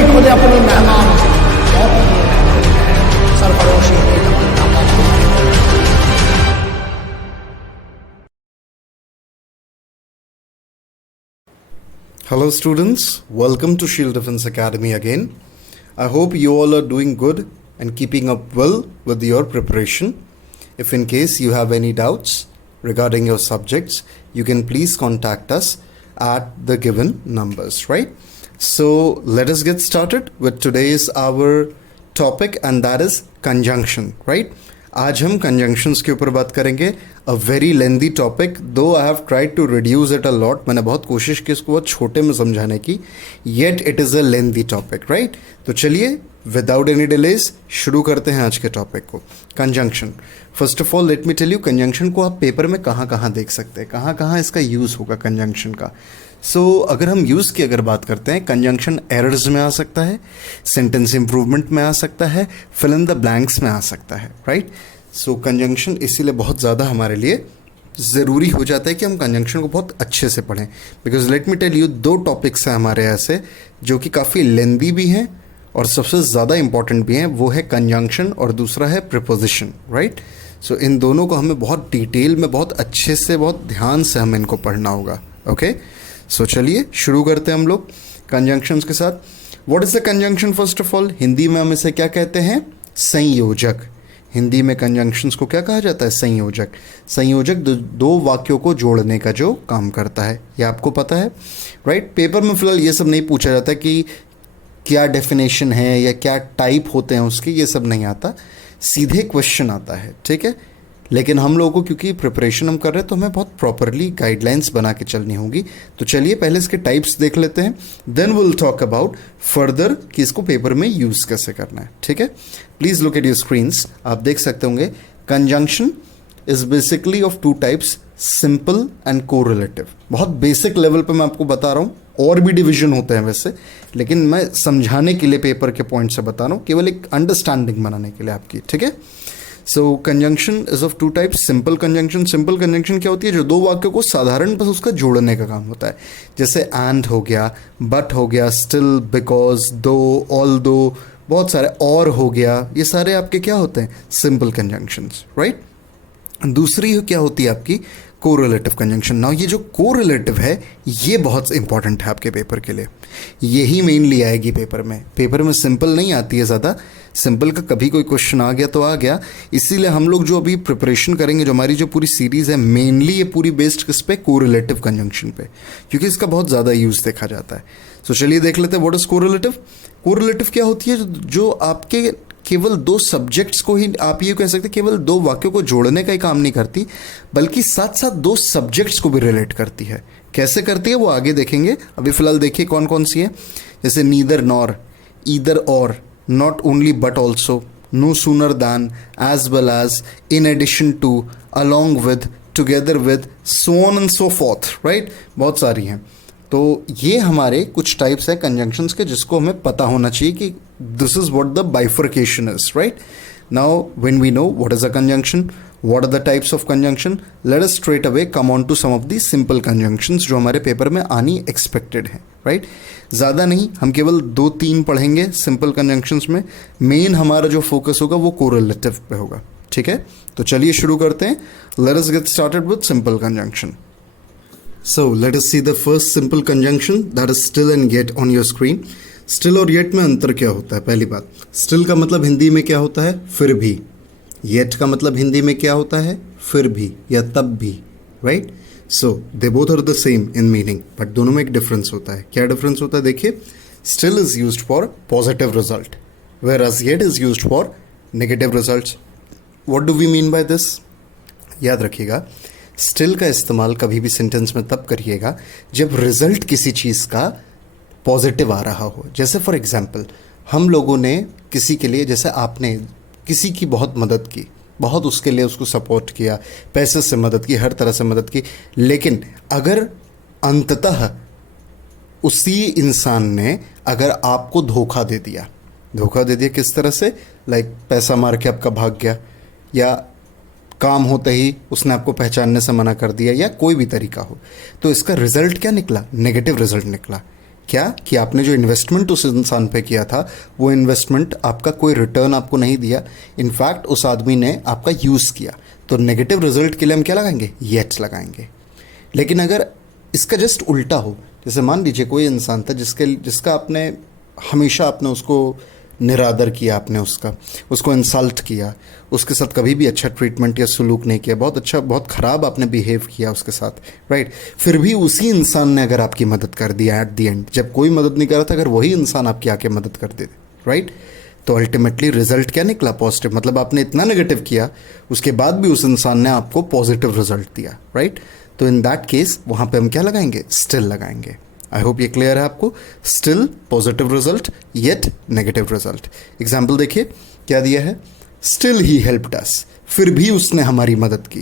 ही खुद अपनी मेहमान बहुत अपनी सरफरोशी हुई तमन्ना का। Hello students, welcome to Shield Defense Academy again. I hope you all are doing good and keeping up well with your preparation. If in case you have any doubts regarding your subjects, you can please contact us at the given numbers, right? So let us get started with today's our topic, and that is conjunction, right? आज हम conjunctions के ऊपर बात करेंगे. A very lengthy topic, though I have tried to reduce it a lot. मैंने बहुत कोशिश की इसको बहुत छोटे में समझाने की, yet it is a lengthy topic, right? तो चलिए विदाउट एनी डिलेज शुरू करते हैं आज के टॉपिक को. Conjunction. First of all let me tell you, conjunction को आप पेपर में कहाँ कहाँ देख सकते हैं, कहाँ कहाँ इसका यूज़ होगा कंजंक्शन का. अगर हम यूज़ की अगर बात करते हैं, कंजंक्शन एरर्स में आ सकता है, सेंटेंस इंप्रूवमेंट में आ सकता है, फिल इन द ब्लैंक्स में आ सकता है, राइट? कंजंक्शन इसीलिए बहुत ज़्यादा हमारे लिए ज़रूरी हो जाता है कि हम कंजंक्शन को बहुत अच्छे से पढ़ें. Because let me tell you, दो टॉपिक्स हैं हमारे ऐसे जो कि काफ़ी लेंदी भी हैं और सबसे ज़्यादा इंपॉर्टेंट भी हैं. वो है कंजंक्शन और दूसरा है प्रीपोजिशन, राइट? इन दोनों को हमें बहुत डिटेल में, बहुत अच्छे से, बहुत ध्यान से हमें इनको पढ़ना होगा. ओके, चलिए शुरू करते हैं हम लोग कंजंक्शंस के साथ. What is the conjunction? First of all, Hindi में हम इसे क्या कहते हैं? संयोजक. हिंदी में कंजंक्शंस को क्या कहा जाता है? संयोजक. संयोजक दो वाक्यों को जोड़ने का जो काम करता है, ये आपको पता है, राइट? पेपर में फिलहाल ये सब नहीं पूछा जाता कि क्या डेफिनेशन है या क्या टाइप होते हैं उसके, ये सब नहीं आता, सीधे क्वेश्चन आता है, ठीक है? लेकिन हम लोगों को क्योंकि प्रिपरेशन हम कर रहे हैं तो हमें बहुत प्रॉपरली गाइडलाइंस बना के चलनी होगी. तो चलिए पहले इसके टाइप्स देख लेते हैं, then will talk about further कि इसको पेपर में यूज़ कैसे करना है, ठीक है? Please look at your screens. आप देख सकते होंगे conjunction is basically of two types, simple and correlative. बहुत बेसिक लेवल पे मैं आपको बता रहा हूँ, और भी डिवीजन होते हैं वैसे, लेकिन मैं समझाने के लिए पेपर के पॉइंट से बता रहा हूँ, केवल एक अंडरस्टैंडिंग बनाने के लिए आपकी, ठीक है? Conjunction is of two types. Simple conjunction. Simple conjunction क्या होती है? जो दो वाक्यों को साधारण बस उसका जोड़ने का काम होता है. जैसे एंड हो गया, बट हो गया, स्टिल, बिकॉज, दो, ऑल दो, बहुत सारे, और हो गया, ये सारे आपके क्या होते हैं? Simple conjunctions, right? दूसरी क्या होती है आपकी? Correlative conjunction. नाउ ये जो कोरिलेटिव है ये बहुत इंपॉर्टेंट है आपके पेपर के लिए, यही मेनली आएगी पेपर में. पेपर में सिंपल नहीं आती है ज़्यादा. सिंपल का कभी कोई क्वेश्चन आ गया तो आ गया. इसीलिए हम लोग जो अभी प्रिपरेशन करेंगे, जो हमारी जो पूरी सीरीज़ है, मेनली ये पूरी बेस्ड किस पे? कोरिलेटिव कंजंक्शन पे, क्योंकि इसका बहुत ज़्यादा यूज़ देखा जाता है. चलिए देख लेते हैं व्हाट इज़ कोरिलेटिव. कोरिलेटिव क्या होती है? जो आपके केवल दो सब्जेक्ट्स को ही, आप ये कह सकते हैं, केवल दो वाक्यों को जोड़ने का ही काम नहीं करती, बल्कि साथ साथ दो सब्जेक्ट्स को भी रिलेट करती है. कैसे करती है वो आगे देखेंगे. अभी फिलहाल देखिए कौन कौन सी है. जैसे neither nor, either or, not only but also, no sooner than, as well as, in addition to, along with, together with, so on and so forth, right? बहुत सारी हैं. तो ये हमारे कुछ टाइप्स है कंजंक्शंस के, जिसको हमें पता होना चाहिए कि this is what the bifurcation is, right? Now when we know what is a conjunction, what are the types of conjunction, let us straight away come on to some of the simple conjunctions जो हमारे paper में आनी expected है, right? ज़्यादा नहीं, हम केवल 2-3 पढ़ेंगे सिंपल कंजंक्शंस में. मेन हमारा जो फोकस होगा वो कोरिलेटिव पे होगा, ठीक है? तो चलिए शुरू करते हैं. Let us get started with simple conjunction. So let us see the first simple conjunction, that is still and yet on your screen. Still और yet में अंतर क्या होता है? पहली बात, still का मतलब हिंदी में क्या होता है? फिर भी. Yet का मतलब हिंदी में क्या होता है? फिर भी या तब भी, right? So they both are the same in meaning, but दोनों में एक डिफरेंस होता है. क्या डिफरेंस होता है? देखिए, still is used for positive result, whereas yet is used for negative results. What do we mean by this? याद रखिएगा, स्टिल का इस्तेमाल कभी भी सेंटेंस में तब करिएगा जब रिजल्ट किसी चीज़ का पॉजिटिव आ रहा हो. जैसे फॉर एग्जांपल, हम लोगों ने किसी के लिए, जैसे आपने किसी की बहुत मदद की, बहुत उसके लिए उसको सपोर्ट किया, पैसे से मदद की, हर तरह से मदद की, लेकिन अगर अंततः उसी इंसान ने अगर आपको धोखा दे दिया किस तरह से? लाइक पैसा मार के आपका भाग गया, या काम होते ही उसने आपको पहचानने से मना कर दिया, या कोई भी तरीका हो, तो इसका रिजल्ट क्या निकला? नेगेटिव रिजल्ट निकला. क्या कि आपने जो इन्वेस्टमेंट उस इंसान पे किया था वो इन्वेस्टमेंट आपका कोई रिटर्न आपको नहीं दिया, इनफैक्ट उस आदमी ने आपका यूज़ किया। तो नेगेटिव रिजल्ट के लिए हम क्या लगाएंगे? येट लगाएंगे। लेकिन अगर इसका जस्ट उल्टा हो, जैसे मान लीजिए कोई इंसान था जिसका आपने हमेशा आपने उसको निरादर किया, आपने उसको इंसल्ट किया, उसके साथ कभी भी अच्छा ट्रीटमेंट या सलूक नहीं किया, बहुत ख़राब आपने बिहेव किया उसके साथ, राइट। फिर भी उसी इंसान ने अगर आपकी मदद कर दिया एट द एंड, जब कोई मदद नहीं कर रहा था, अगर वही इंसान आपकी आके मदद कर दे, राइट, तो अल्टीमेटली रिजल्ट क्या निकला? पॉजिटिव। मतलब आपने इतना नेगेटिव किया, उसके बाद भी उस इंसान ने आपको पॉजिटिव रिजल्ट दिया, राइट। तो इन दैट केस वहाँ पे हम क्या लगाएंगे? स्टिल लगाएंगे। आई होप ये क्लियर है आपको। Still positive result yet negative result. Example देखिए क्या दिया है, स्टिल ही हेल्प्ड अस, फिर भी उसने हमारी मदद की,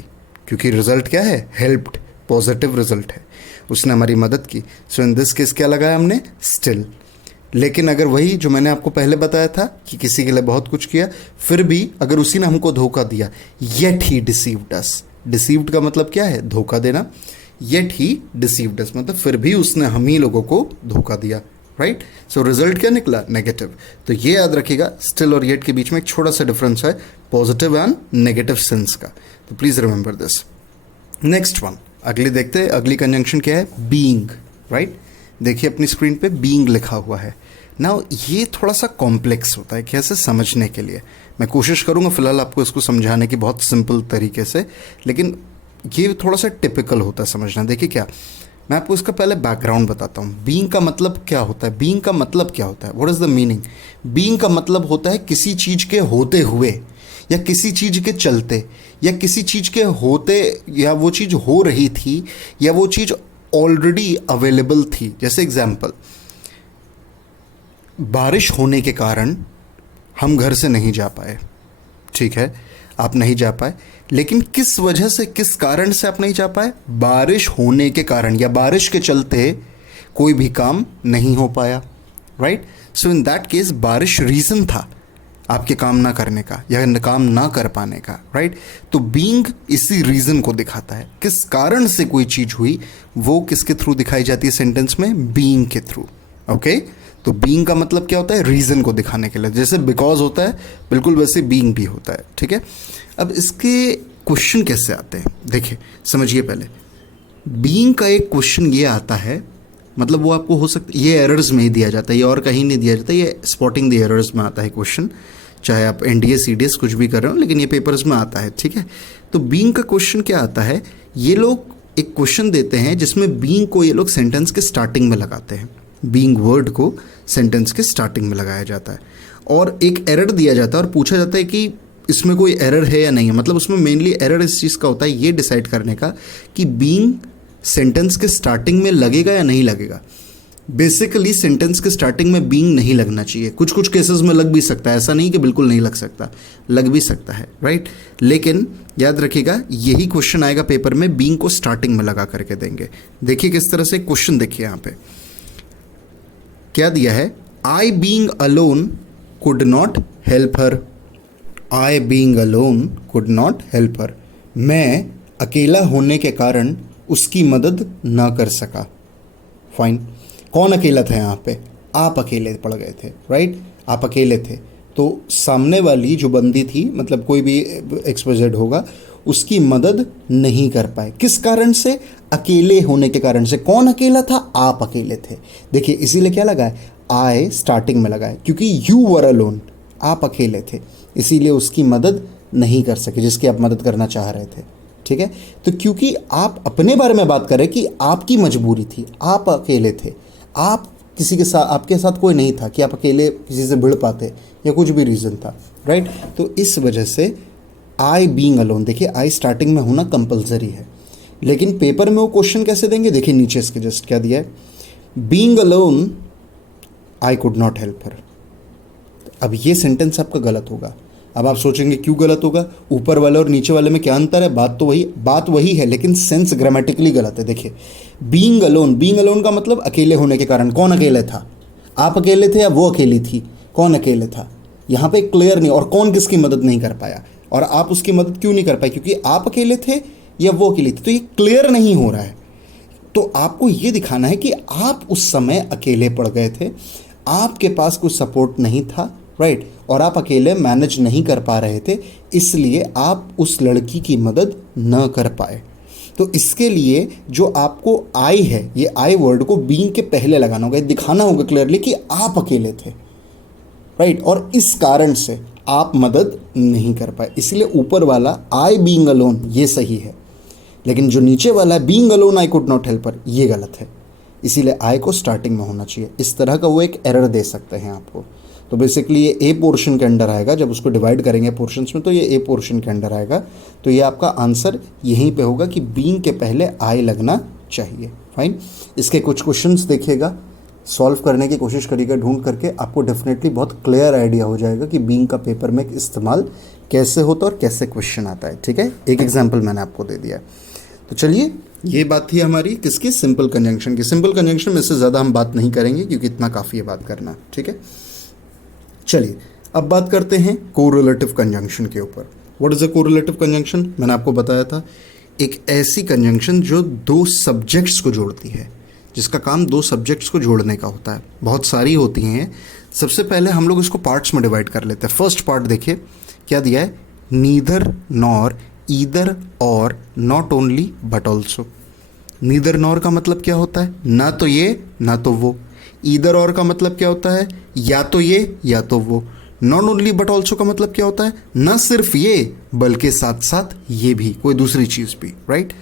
क्योंकि रिजल्ट क्या है? हेल्प्ड, पॉजिटिव रिजल्ट है, उसने हमारी मदद की। सो इन दिस केस क्या लगाया हमने? स्टिल। लेकिन अगर वही जो मैंने आपको पहले बताया था कि किसी के लिए बहुत कुछ किया, फिर भी अगर उसी ने हमको धोखा दिया, yet he deceived us. Deceived का मतलब क्या है? धोखा देना। येट ही डिसीव्ड अस मतलब फिर भी उसने हम ही लोगों को धोखा दिया, राइट। सो रिजल्ट क्या निकला? नेगेटिव। तो ये याद रखिएगा, स्टिल और येट के बीच में एक छोटा सा डिफरेंस है पॉजिटिव एंड नेगेटिव सेंस का, तो please remember this. Next one, अगली देखते हैं। अगली कंजंक्शन क्या है? Being, right. देखिए अपनी स्क्रीन पे बीइंग लिखा हुआ है ना। ये थोड़ा सा कॉम्प्लेक्स होता है कैसे समझने के लिए। मैं कोशिश करूँगा फिलहाल आपको इसको समझाने की बहुत सिंपल तरीके से, लेकिन ये थोड़ा सा टिपिकल होता है समझना। देखिए क्या, मैं आपको इसका पहले बैकग्राउंड बताता हूँ। बीइंग का मतलब क्या होता है? बीइंग का मतलब क्या होता है? What is the meaning? Being का मतलब होता है किसी चीज़ के होते हुए, या किसी चीज़ के चलते, या किसी चीज़ के होते, या वो चीज़ हो रही थी, या वो चीज़ ऑलरेडी अवेलेबल थी। जैसे एग्जाम्पल, बारिश होने के कारण हम घर से नहीं जा पाए, ठीक है, आप नहीं जा पाए, लेकिन किस वजह से, किस कारण से आप नहीं जा पाए? बारिश होने के कारण या बारिश के चलते कोई भी काम नहीं हो पाया, right. So in that case बारिश रीज़न था आपके काम ना करने का या काम ना कर पाने का, राइट। तो बीइंग इसी रीज़न को दिखाता है, किस कारण से कोई चीज़ हुई, वो किसके थ्रू दिखाई जाती है सेंटेंस में? बीइंग के थ्रू, ओके। तो बीइंग का मतलब क्या होता है? रीज़न को दिखाने के लिए। जैसे बिकॉज होता है, बिल्कुल वैसे बीइंग भी होता है, ठीक है। अब इसके क्वेश्चन कैसे आते हैं देखिए, समझिए पहले। बीइंग का एक क्वेश्चन ये आता है, मतलब वो आपको हो सकता है, ये एरर्स में ही दिया जाता है, ये और कहीं नहीं दिया जाता, ये स्पॉटिंग द एरर्स में आता है क्वेश्चन, चाहे आप एनडीए सीडीएस कुछ भी कर रहे हो, लेकिन ये पेपर्स में आता है, ठीक है। तो बीइंग का क्वेश्चन क्या आता है, ये लोग एक क्वेश्चन देते हैं जिसमें बीइंग को ये लोग सेंटेंस के स्टार्टिंग में लगाते हैं। बीइंग वर्ड को सेंटेंस के स्टार्टिंग में लगाया जाता है, और एक एरर दिया जाता है और पूछा जाता है कि इसमें कोई एरर है या नहीं है। मतलब उसमें मेनली एरर इस चीज़ का होता है, ये डिसाइड करने का कि बीइंग सेंटेंस के स्टार्टिंग में लगेगा या नहीं लगेगा। बेसिकली सेंटेंस के स्टार्टिंग में बीइंग नहीं लगना चाहिए। कुछ कुछ केसेस में लग भी सकता है, ऐसा नहीं कि बिल्कुल नहीं लग सकता, लग भी सकता है, राइट। लेकिन याद रखिएगा, यही क्वेश्चन आएगा पेपर में, बीइंग को स्टार्टिंग में लगा करके देंगे। देखिए किस तरह से क्वेश्चन, देखिए यहाँ पे क्या दिया है, I being alone could not help her. I being alone could not help her, मैं अकेला होने के कारण उसकी मदद ना कर सका। फाइन, कौन अकेला था यहाँ पे? आप अकेले पड़ गए थे, राइट, आप अकेले थे। तो सामने वाली जो बंदी थी, मतलब कोई भी एक्सपोजेड होगा, उसकी मदद नहीं कर पाए। किस कारण से? अकेले होने के कारण से। कौन अकेला था? आप अकेले थे। देखिए इसीलिए क्या लगा है, आई स्टार्टिंग में लगा है, क्योंकि यू वर अलोन, आप अकेले थे, इसीलिए उसकी मदद नहीं कर सके जिसकी आप मदद करना चाह रहे थे, ठीक है। तो क्योंकि आप अपने बारे में बात कर रहे कि आपकी मजबूरी थी, आप अकेले थे, आप किसी के साथ, आपके साथ कोई नहीं था कि आप अकेले किसी से भिड़ पाते, या कुछ भी रीज़न था, राइट। तो इस वजह से आई बीइंग अलोन, देखिए आई स्टार्टिंग में होना कंपलसरी है, लेकिन पेपर में वो क्वेश्चन कैसे देंगे? देखिए नीचे इसके जस्ट क्या दिया है, being alone I could not help her. अब ये सेंटेंस आपका गलत होगा। अब आप सोचेंगे क्यों गलत होगा, ऊपर वाले और नीचे वाले में क्या अंतर है? बात वही है, लेकिन सेंस ग्रामेटिकली गलत है। देखिए बीइंग अलोन का मतलब अकेले होने के कारण। कौन अकेले था? आप अकेले थे या वो अकेली थी? कौन अकेले था? यहाँ पे क्लियर नहीं, और कौन किसकी मदद नहीं कर पाया, और आप उसकी मदद क्यों नहीं कर पाए? क्योंकि आप अकेले थे या वो अकेली थी, तो ये क्लियर नहीं हो रहा है। तो आपको ये दिखाना है कि आप उस समय अकेले पड़ गए थे, आपके पास कोई सपोर्ट नहीं था, राइट, और आप अकेले मैनेज नहीं कर पा रहे थे, इसलिए आप उस लड़की की मदद न कर पाए। तो इसके लिए जो आपको आई है, ये आई वर्ड को बीइंग के पहले लगाना होगा, दिखाना होगा क्लियरली कि आप अकेले थे, राइट, और इस कारण से आप मदद नहीं कर पाए। इसलिए ऊपर वाला आई बीइंग अलोन ये सही है, लेकिन जो नीचे वाला है being alone I could not help her, ये गलत है। इसीलिए आई को स्टार्टिंग में होना चाहिए। इस तरह का वो एक एरर दे सकते हैं आपको। तो बेसिकली ये ए पोर्शन के अंडर आएगा, जब उसको डिवाइड करेंगे पोर्शंस में तो ये ए पोर्शन के अंडर आएगा। तो ये आपका आंसर यहीं पे होगा कि बीइंग के पहले आई लगना चाहिए। फाइन, इसके कुछ क्वेश्चंस देखिएगा, सॉल्व करने की कोशिश करिएगा ढूंढ करके, आपको डेफिनेटली बहुत क्लियर आइडिया हो जाएगा कि बीइंग का पेपर में इस्तेमाल कैसे होता है और कैसे क्वेश्चन आता है। ठीक है, एक एग्जाम्पल मैंने आपको दे दिया। तो चलिए, ये बात थी हमारी किसकी, सिंपल कंजंक्शन की। सिंपल कंजंक्शन में से ज़्यादा हम बात नहीं करेंगे क्योंकि इतना काफ़ी है बात करना। ठीक है, चलिए अब बात करते हैं कोरिलेटिव कंजंक्शन के ऊपर। What is a correlative conjunction? मैंने आपको बताया था, एक ऐसी कंजंक्शन जो दो सब्जेक्ट्स को जोड़ती है, जिसका काम दो सब्जेक्ट्स को जोड़ने का होता है। बहुत सारी होती हैं। सबसे पहले हम लोग इसको पार्ट्स में डिवाइड कर लेते हैं। फर्स्ट पार्ट देखिए क्या दिया है, neither nor, either or, not only but also. Neither nor का मतलब क्या होता है, ना तो ये ना तो वो। ईदर और का मतलब क्या होता है, या तो ये या तो वो। नॉट ओनली बट ऑल्सो का मतलब क्या होता है, ना सिर्फ ये बल्कि साथ साथ ये भी, कोई दूसरी चीज़ भी, राइट।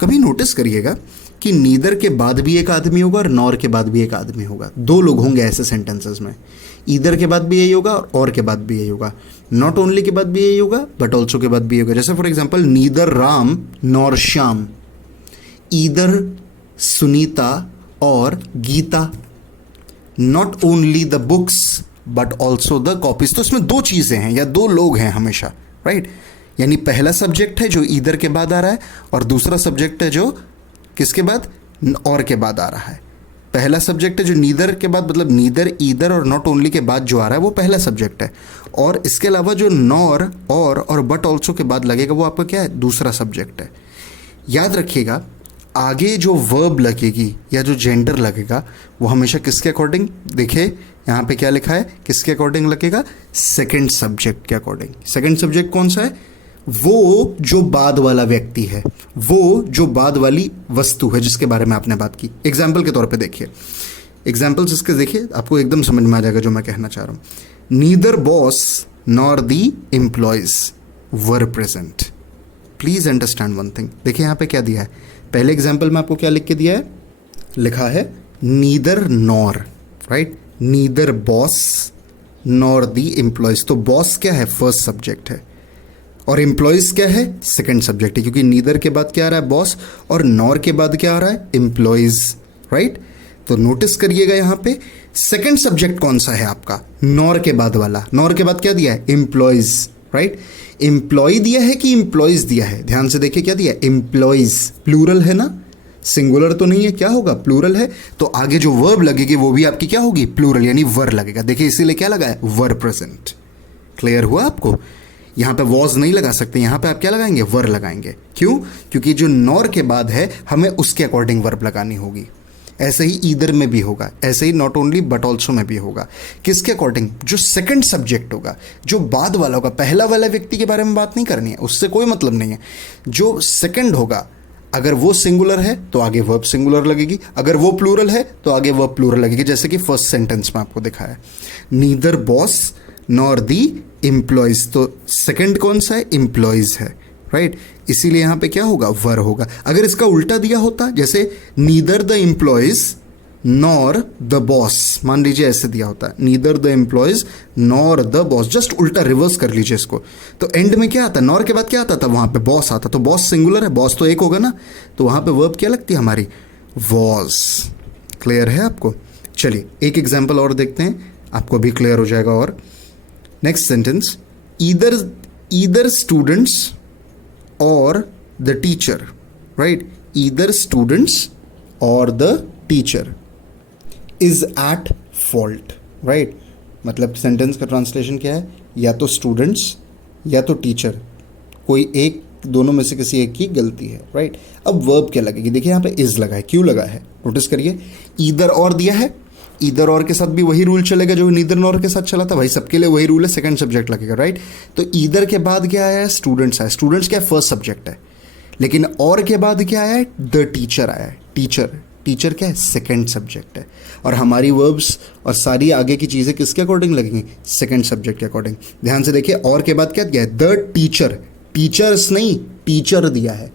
कभी नोटिस करिएगा कि नीदर के बाद भी एक आदमी होगा और नॉर के बाद भी एक आदमी होगा। दो लोग होंगे ऐसे सेंटेंसेस में। ईदर के बाद भी यही होगा और के बाद भी यही होगा। नॉट ओनली के बाद भी यही होगा, बट ऑल्सो के बाद भी यही होगा। जैसे for example, neither Ram nor Shyam, either Sunita or Gita, not only the books but also the copies. तो इसमें दो चीज़ें हैं या दो लोग हैं हमेशा, राइट। यानी पहला सब्जेक्ट है जो ईदर के बाद आ रहा है और दूसरा सब्जेक्ट है जो किसके बाद, और के बाद आ रहा है। पहला सब्जेक्ट है जो नीदर के बाद, मतलब neither, either or not only के बाद जो आ रहा है वो पहला सब्जेक्ट है, और इसके अलावा जो नॉर और बट ऑल्सो के बाद लगेगा वो आपका क्या है, दूसरा सब्जेक्ट है। याद रखिएगा, आगे जो वर्ब लगेगी या जो जेंडर लगेगा वो हमेशा किसके अकॉर्डिंग, देखिए यहाँ पे क्या लिखा है, किसके अकॉर्डिंग लगेगा, सेकंड सब्जेक्ट के अकॉर्डिंग। सेकंड सब्जेक्ट कौन सा है, वो जो बाद वाला व्यक्ति है, वो जो बाद वाली वस्तु है जिसके बारे में आपने बात की। एग्जाम्पल के तौर पे देखिए, एग्जाम्पल्स इसके देखिए, आपको एकदम समझ में आ जाएगा जो मैं कहना चाह रहा हूँ। Neither boss nor the employees were present. Please understand one thing. देखिए यहाँ पे क्या दिया है, पहले एग्जाम्पल में आपको क्या लिख के दिया है, लिखा है neither nor, right, neither boss nor दी एम्प्लॉयज। तो बॉस क्या है, फर्स्ट सब्जेक्ट है, और एम्प्लॉयज क्या है, सेकंड सब्जेक्ट है, क्योंकि नीदर के बाद क्या आ रहा है, बॉस, और नॉर के बाद क्या आ रहा है, एम्प्लॉयज, राइट। तो नोटिस करिएगा यहाँ पे सेकंड सब्जेक्ट कौन सा है आपका, नॉर के बाद वाला। नॉर के बाद क्या दिया है, एम्प्लॉयज, राइट। एम्प्लॉय दिया है कि एम्प्लॉयज दिया है, ध्यान से देखिए क्या दिया है, एम्प्लॉयज। प्लूरल है ना, सिंगुलर तो नहीं है, क्या होगा, प्लूरल है, तो आगे जो वर्ब लगेगी वो भी आपकी क्या होगी, प्लूरल, यानी वर लगेगा। देखिए इसीलिए क्या लगा है, वर प्रेजेंट। क्लियर हुआ आपको? यहाँ पे वॉज नहीं लगा सकते, यहाँ पे आप क्या लगाएंगे, वर लगाएंगे। क्यों? क्योंकि जो नॉर के बाद है हमें उसके अकॉर्डिंग वर्ब लगानी होगी। ऐसे ही ईदर में भी होगा, ऐसे ही नॉट ओनली बट ऑल्सो में भी होगा। किसके अकॉर्डिंग, जो सेकंड सब्जेक्ट होगा, जो बाद वाला होगा। पहला वाला व्यक्ति के बारे में बात नहीं करनी है, उससे कोई मतलब नहीं है। जो सेकंड होगा, अगर वो सिंगुलर है तो आगे वर्ब सिंगुलर लगेगी, अगर वो प्लूरल है तो आगे वर्ब प्लूरल लगेगी। जैसे कि फर्स्ट सेंटेंस में आपको दिखा है, नीदर बॉस नॉर दी एम्प्लॉयज, तो सेकंड कौन सा है, एम्प्लॉयज है, राइट। इसीलिए यहाँ पे क्या होगा, वर होगा। अगर इसका उल्टा दिया होता, जैसे neither the employees nor the boss, मान लीजिए ऐसे दिया होता, neither the employees nor the boss, just उल्टा रिवर्स कर लीजिए इसको, तो एंड में क्या आता, नॉर के बाद क्या आता था, वहाँ पे बॉस आता। तो बॉस सिंगुलर है, बॉस तो एक होगा ना, तो वहाँ पे वर्ब क्या लगती है हमारी, वॉज। क्लियर है आपको? चलिए एक एग्जाम्पल और देखते हैं, आपको भी क्लियर हो जाएगा। और next sentence, either students or the teacher, right? Either students or the teacher is at fault, right? मतलब सेंटेंस का ट्रांसलेशन क्या है, या तो स्टूडेंट्स या तो टीचर, कोई एक दोनों में से किसी एक की गलती है, राइट। अब वर्ब क्या लगेगी, देखिए यहाँ पे इज लगा है, क्यों लगा है नोटिस करिए। ईदर और दिया है, ईदर और के साथ भी वही रूल चलेगा जो नीदर नॉर के साथ चला था, भाई सबके लिए वही रूल है, सेकंड सब्जेक्ट लगेगा, राइट। तो ईदर के बाद क्या आया है, स्टूडेंट्स आया, स्टूडेंट्स क्या फर्स्ट सब्जेक्ट है, लेकिन और के बाद क्या आया है, द टीचर आया है, टीचर, टीचर क्या है, सेकंड सब्जेक्ट है। और हमारी वर्ब्स और सारी आगे की चीज़ें किसके अकॉर्डिंग लगेंगी, सेकंड सब्जेक्ट के अकॉर्डिंग। ध्यान से देखिए, और के बाद क्या दिया है, द टीचर, टीचर्स नहीं, टीचर दिया है,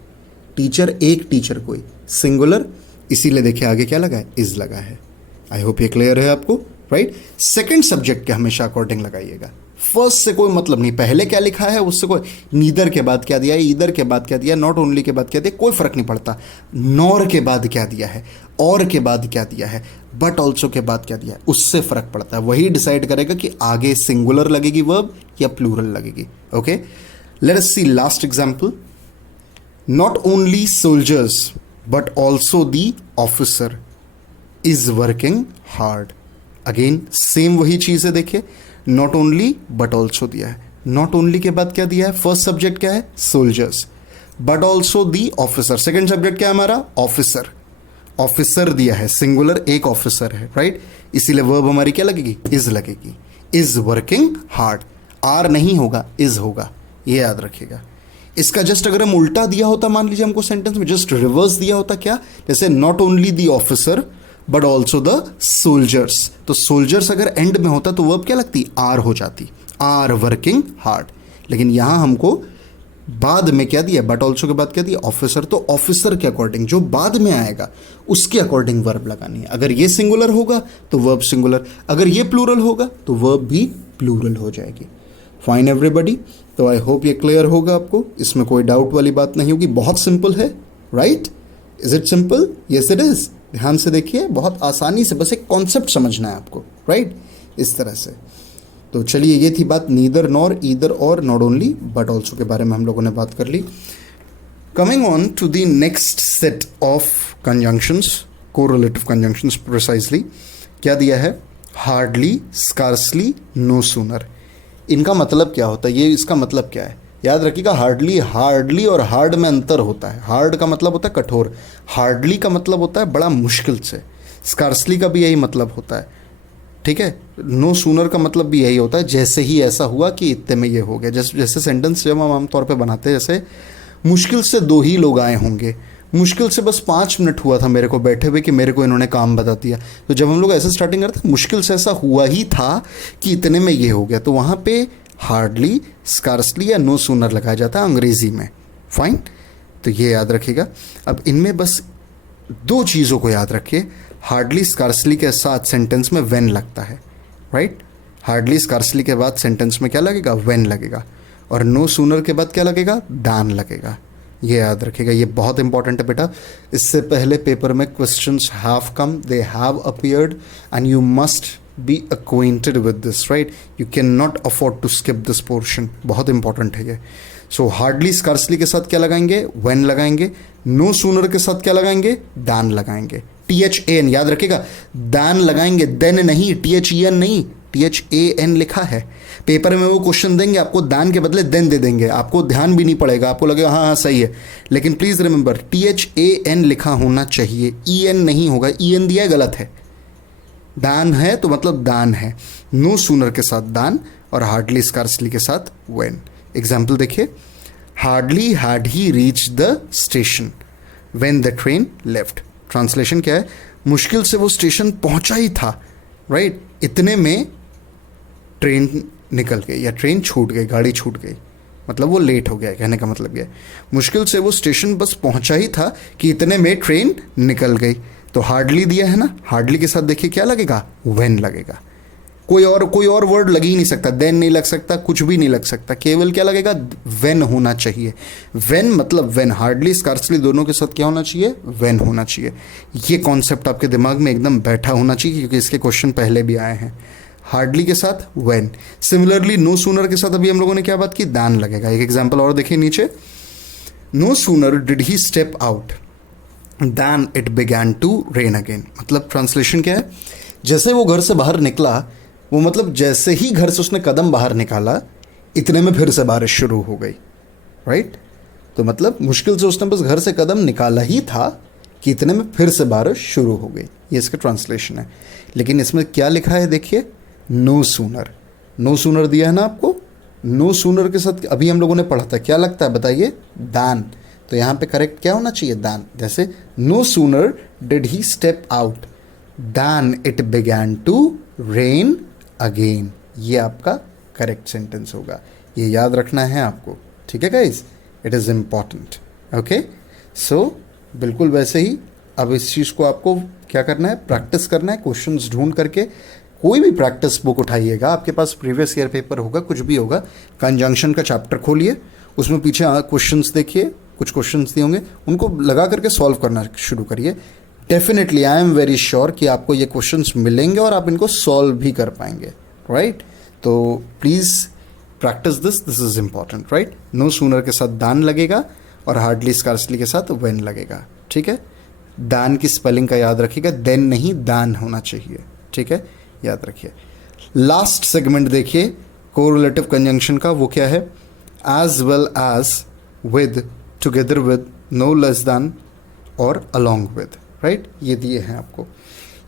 टीचर एक टीचर कोई, सिंगुलर, इसीलिए देखिए आगे क्या लगा है, इज लगा है। आई होप ये क्लियर है आपको, राइट। सेकंड सब्जेक्ट के हमेशा अकॉर्डिंग लगाइएगा, फर्स्ट से कोई मतलब नहीं, पहले क्या लिखा है उससे कोई, नीदर के बाद क्या दिया है, ईदर के बाद क्या दिया, नॉट ओनली के बाद क्या दिया, कोई फर्क नहीं पड़ता। नॉर के बाद क्या दिया है, और के बाद क्या दिया है, बट ऑल्सो के बाद क्या दिया है, उससे फर्क पड़ता है। वही डिसाइड करेगा कि आगे सिंगुलर लगेगी वर्ब या प्लूरल लगेगी। Okay, let us see last example. Not only soldiers but also the officer is working hard. Again same वही चीज है, देखिए नॉट ओनली बट ऑल्सो दिया है, नॉट ओनली के बाद क्या दिया है, फर्स्ट सब्जेक्ट क्या है, soldiers, but also the officer, second subject क्या है हमारा, ऑफिसर, ऑफिसर दिया है, सिंगुलर एक ऑफिसर है, राइट। इसीलिए वर्ब हमारी क्या लगेगी, इज लगेगी, इज वर्किंग हार्ड। आर नहीं होगा, इज होगा, ये याद रखिएगा। इसका जस्ट अगर हम उल्टा दिया होता, मान लीजिए हमको सेंटेंस में जस्ट रिवर्स दिया होता, क्या, जैसे not only the officer but also the soldiers, तो सोल्जर्स अगर एंड में होता तो वर्ब क्या लगती, आर हो जाती, आर वर्किंग हार्ड। लेकिन यहां हमको बाद में क्या दिया, बट ऑल्सो के बाद क्या दिया, ऑफिसर, तो ऑफिसर के अकॉर्डिंग जो बाद में आएगा उसके अकॉर्डिंग वर्ब लगानी है। अगर ये सिंगुलर होगा तो वर्ब सिंगुलर, अगर ये प्लूरल होगा तो वर्ब भी प्लूरल हो जाएगी। फाइन एवरीबडी, तो आई होप ये क्लियर होगा आपको, इसमें कोई डाउट वाली बात नहीं होगी, बहुत सिंपल है, right. Is it simple, yes it is. ध्यान से देखिए, बहुत आसानी से, बस एक कॉन्सेप्ट समझना है आपको, राइट, इस तरह से। तो चलिए, ये थी बात neither nor, either or, not only but also के बारे में हम लोगों ने बात कर ली। Coming on to the next set of conjunctions, correlative conjunctions precisely, क्या दिया है, हार्डली, स्कार्सली, नो सूनर। इनका मतलब क्या होता है, ये इसका मतलब क्या है, याद रखिएगा। हार्डली, हार्डली और हार्ड में अंतर होता है। हार्ड का मतलब होता है कठोर, हार्डली का मतलब होता है बड़ा मुश्किल से, स्कार्सली का भी यही मतलब होता है, ठीक है। नो सूनर का मतलब भी यही होता है, जैसे ही ऐसा हुआ कि इतने में ये हो गया। जैसे सेंटेंस जब हम आमतौर पे बनाते हैं, जैसे मुश्किल से 2 ही लोग आए होंगे, मुश्किल से बस 5 मिनट हुआ था मेरे को बैठे हुए कि मेरे को इन्होंने काम बता दिया। तो जब हम लोग ऐसे स्टार्टिंग करते हैं, मुश्किल से ऐसा हुआ ही था कि इतने में ये हो गया, तो वहाँ पे हार्डली, स्कार्सली या नो सूनर लगाया जाता है अंग्रेजी में। फाइन, तो ये याद रखिएगा। अब इनमें बस 2 चीज़ों को याद रखिए, हार्डली स्कार्सली के साथ सेंटेंस में व्हेन लगता है, राइट। हार्डली स्कार्सली के बाद सेंटेंस में क्या लगेगा, व्हेन लगेगा, और नो सूनर के बाद क्या लगेगा, दैन लगेगा। ये याद रखिएगा, ये बहुत इंपॉर्टेंट है बेटा। इससे पहले पेपर में questions have come, they have appeared, and you must be acquainted with this, right. You cannot afford to skip this portion, बहुत इंपॉर्टेंट है ये। सो हार्डली स्कार्सली के साथ क्या लगाएंगे, व्हेन लगाएंगे। नो सूनर के साथ क्या लगाएंगे, दैन लगाएंगे। THAN याद रखिएगा, दैन लगाएंगे, देन नहीं, THEN नहीं, THAN लिखा है। पेपर में वो क्वेश्चन देंगे आपको, दैन के बदले देन दे देंगे, आपको ध्यान भी नहीं पड़ेगा, आपको लगेगा हाँ हाँ सही है, लेकिन प्लीज़ रिमेंबर THAN लिखा होना चाहिए, EN नहीं होगा, EN दिया है गलत है। दान है तो मतलब दान है। नो सूनर के साथ दान और हार्डली स्कार्सली के साथ व्हेन। एग्जाम्पल देखिए, hardly had he reach the station when the train left. Translation क्या है, मुश्किल से वो स्टेशन पहुंचा ही था, राइट, इतने में ट्रेन निकल गई या ट्रेन छूट गई, गाड़ी छूट गई, मतलब वो लेट हो गया। कहने का मतलब ये, मुश्किल से वो स्टेशन बस पहुंचा ही था कि इतने में ट्रेन निकल गई। तो हार्डली दिया है ना, हार्डली के साथ देखिए क्या लगेगा, व्हेन लगेगा। कोई और वर्ड लग ही नहीं सकता, देन नहीं लग सकता, कुछ भी नहीं लग सकता, केवल क्या लगेगा, व्हेन होना चाहिए। व्हेन मतलब व्हेन, हार्डली स्कार्सली दोनों के साथ क्या होना चाहिए, व्हेन होना चाहिए। ये कॉन्सेप्ट आपके दिमाग में एकदम बैठा होना चाहिए, क्योंकि इसके क्वेश्चन पहले भी आए हैं। हार्डली के साथ व्हेन। सिमिलरली नो सूनर के साथ अभी हम लोगों ने क्या बात की, दैन लगेगा। एक एग्जाम्पल और देखिए नीचे, no sooner did he step out than it began to rain again. मतलब ट्रांसलेशन क्या है, जैसे वो घर से बाहर निकला, वो मतलब जैसे ही घर से उसने कदम बाहर निकाला, इतने में फिर से बारिश शुरू हो गई, राइट। तो मतलब मुश्किल से उसने बस घर से कदम निकाला ही था कि इतने में फिर से बारिश शुरू हो गई। ये इसका ट्रांसलेशन है। लेकिन इसमें क्या लिखा है देखिए, नो सूनर। नो सूनर दिया है ना आपको, नो सूनर के साथ अभी हम लोगों ने पढ़ा था, क्या लगता है बताइए, दान। तो यहाँ पे करेक्ट क्या होना चाहिए, दान। जैसे no sooner did he step out than it began to rain again. ये आपका करेक्ट सेंटेंस होगा, ये याद रखना है आपको, ठीक है guys, it is important. Okay, so बिल्कुल वैसे ही अब इस चीज़ को आपको क्या करना है, प्रैक्टिस करना है, क्वेश्चंस ढूंढ करके। कोई भी प्रैक्टिस बुक उठाइएगा, आपके पास प्रीवियस ईयर पेपर होगा, कुछ भी होगा, कंजंक्शन का चैप्टर खोलिए, उसमें पीछे क्वेश्चंस देखिए, कुछ क्वेश्चंस दिए होंगे, उनको लगा करके सॉल्व करना शुरू करिए। Definitely I am very sure कि आपको ये क्वेश्चंस मिलेंगे और आप इनको सॉल्व भी कर पाएंगे, राइट। तो please practice this is important, right. No sooner के साथ दान लगेगा और हार्डली स्कार्सली के साथ वेन लगेगा, ठीक है। दान की स्पेलिंग का याद रखिएगा, देन नहीं दान होना चाहिए, ठीक है, याद रखिए। लास्ट सेगमेंट देखिए कोरिलेटिव कंजंक्शन का, वो क्या है, as well as, with, together with, no less than और अलोंग विद, राइट। ये दिए हैं आपको,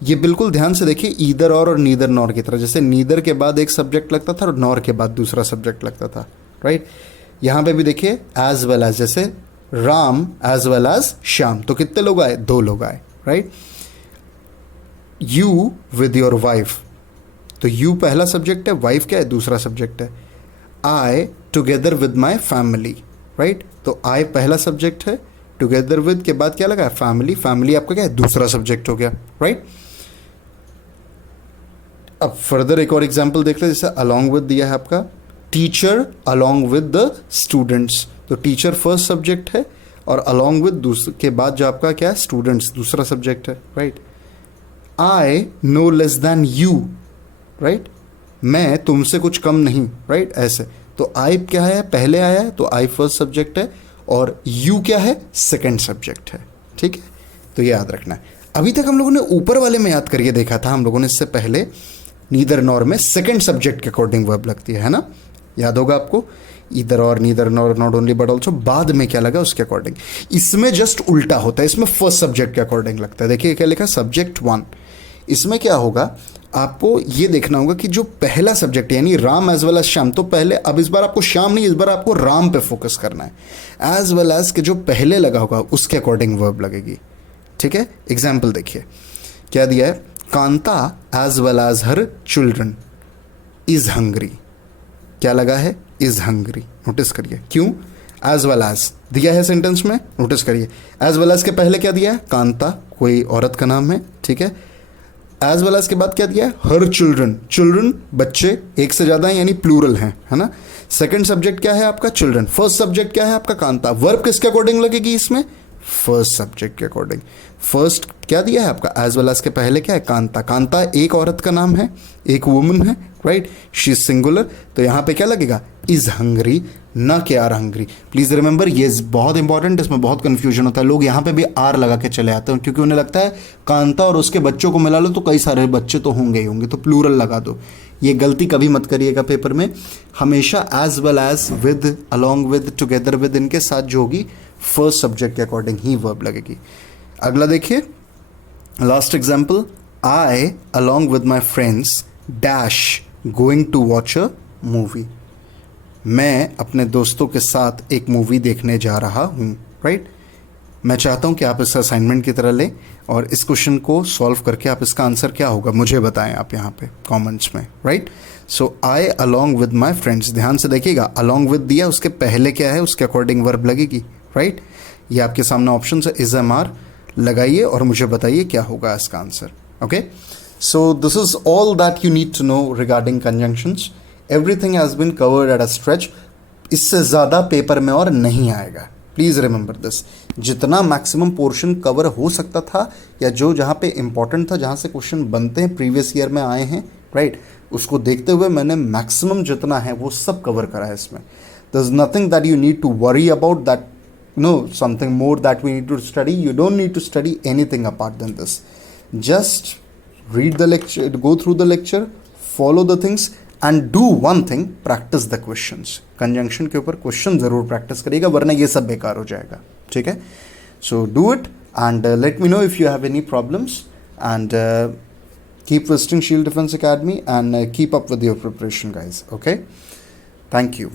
ये बिल्कुल ध्यान से देखिए, ईदर और नीदर नॉर की तरह। जैसे नीदर के बाद एक सब्जेक्ट लगता था और नॉर के बाद दूसरा सब्जेक्ट लगता था, राइट। यहाँ पे भी देखिए एज वेल एज, जैसे Ram as well as Shyam, तो कितने लोग आए, 2 लोग आए, right. You with your wife, तो यू पहला सब्जेक्ट है, वाइफ क्या है, दूसरा सब्जेक्ट है। I together with my family, right, तो आई पहला सब्जेक्ट है, टुगेदर विद के बाद क्या लगा है, फैमिली, फैमिली आपका क्या है, दूसरा सब्जेक्ट हो गया, राइट। अब फर्दर एक और एग्जाम्पल देख ले, जैसे अलॉन्ग विद दिया है आपका, teacher along with the students, तो टीचर फर्स्ट सब्जेक्ट है और अलॉन्ग विद दूसरे के बाद जो आपका क्या है, स्टूडेंट्स दूसरा सब्जेक्ट है, right. I know less then you, right, मैं तुमसे कुछ कम नहीं, राइट, ऐसे। तो आई क्या है, पहले आया है, तो आई फर्स्ट सब्जेक्ट है और यू क्या है, सेकंड सब्जेक्ट है, ठीक है। तो ये याद रखना है। अभी तक हम लोगों ने ऊपर वाले में याद करके देखा था, हम लोगों ने इससे पहले नीदर नॉर में सेकंड सब्जेक्ट के अकॉर्डिंग वर्ब लगती है ना, याद होगा आपको, ईदर और, neither nor, not only but also, बाद में क्या लगा उसके अकॉर्डिंग। इसमें जस्ट उल्टा होता है, इसमें फर्स्ट सब्जेक्ट के अकॉर्डिंग लगता है। देखिए क्या लिखा, सब्जेक्ट 1। इसमें क्या होगा, आपको ये देखना होगा कि जो पहला सब्जेक्ट यानी Ram as well as Shyam, तो पहले, अब इस बार आपको श्याम नहीं, इस बार आपको राम पे फोकस करना है। एज वेल एज के जो पहले लगा होगा उसके अकॉर्डिंग वर्ब लगेगी, ठीक है। एग्जाम्पल देखिए क्या दिया है, Kanta as well as her children is hungry, क्या लगा है, इज हंग्री, नोटिस करिए, क्यों, एज वेल एज दिया है सेंटेंस में, नोटिस करिए। एज वेल एज के पहले क्या दिया है, कांता, कोई औरत का नाम है, ठीक है। एज वेल एज के बाद क्या दिया है, हर चिल्ड्रन, चिल्ड्रन बच्चे, एक से ज़्यादा है यानी प्लूरल हैं, है ना। सेकंड सब्जेक्ट क्या है आपका, चिल्ड्रन, फर्स्ट सब्जेक्ट क्या है आपका, कांता। वर्ब किसके अकॉर्डिंग लगेगी इसमें, फर्स्ट सब्जेक्ट के अकॉर्डिंग। फर्स्ट क्या दिया है आपका, एज वेल एज के पहले क्या है, कांता, कांता एक औरत का नाम है, एक वुमन है, राइट, शी इज सिंगुलर, तो यहाँ पे क्या लगेगा, इज हंग्री, ना कि आर हंग्री। प्लीज़ रिमेंबर, ये बहुत इंपॉर्टेंट, इसमें बहुत कन्फ्यूजन होता है, लोग यहाँ पे भी आर लगा के चले आते हैं, क्योंकि उन्हें लगता है कांता और उसके बच्चों को मिला लो तो कई सारे बच्चे तो होंगे ही होंगे, तो प्लूरल लगा दो। ये गलती कभी मत करिएगा पेपर में, हमेशा as well as, with, along with, together with, इनके साथ जो होगी फर्स्ट सब्जेक्ट के अकॉर्डिंग ही वर्ब लगेगी। अगला देखिए, last example, I along with my friends dash going to watch a movie, मैं अपने दोस्तों के साथ एक मूवी देखने जा रहा हूँ, राइट। मैं चाहता हूँ कि आप इस असाइनमेंट की तरह लें और इस क्वेश्चन को सॉल्व करके आप इसका आंसर क्या होगा मुझे बताएं आप यहाँ पे कमेंट्स में, right. So I along with my friends, ध्यान से देखिएगा, अलॉन्ग विद दिया, उसके पहले क्या है, उसके अकॉर्डिंग वर्ब लगेगी, राइट। ये आपके सामने ऑप्शन है, इज एम आर लगाइए और मुझे बताइए क्या होगा इसका answer, okay. So this is all that you need to know regarding conjunctions. Everything has been covered at a stretch, इससे ज़्यादा पेपर में और नहीं आएगा, प्लीज़ रिमेंबर दिस। जितना मैक्सिमम पोर्शन कवर हो सकता था या जो जहाँ पे इंपॉर्टेंट था, जहाँ से क्वेश्चन बनते हैं, प्रीवियस ईयर में आए हैं, राइट, उसको देखते हुए मैंने मैक्सिमम जितना है वो सब कवर करा है इसमें। There is nothing that you need to worry about, that no something more that we need to study, you don't need to study anything apart then this. Just read the lecture, go through the lecture, follow the things and do one thing, practice the questions. Conjunction के ऊपर question ज़रूर practice करिएगा, वरना ये सब बेकार हो जाएगा. ठीक है, so do it and let me know if you have any problems and keep visiting Shield Defense Academy and keep up with your preparation, guys. Okay, thank you.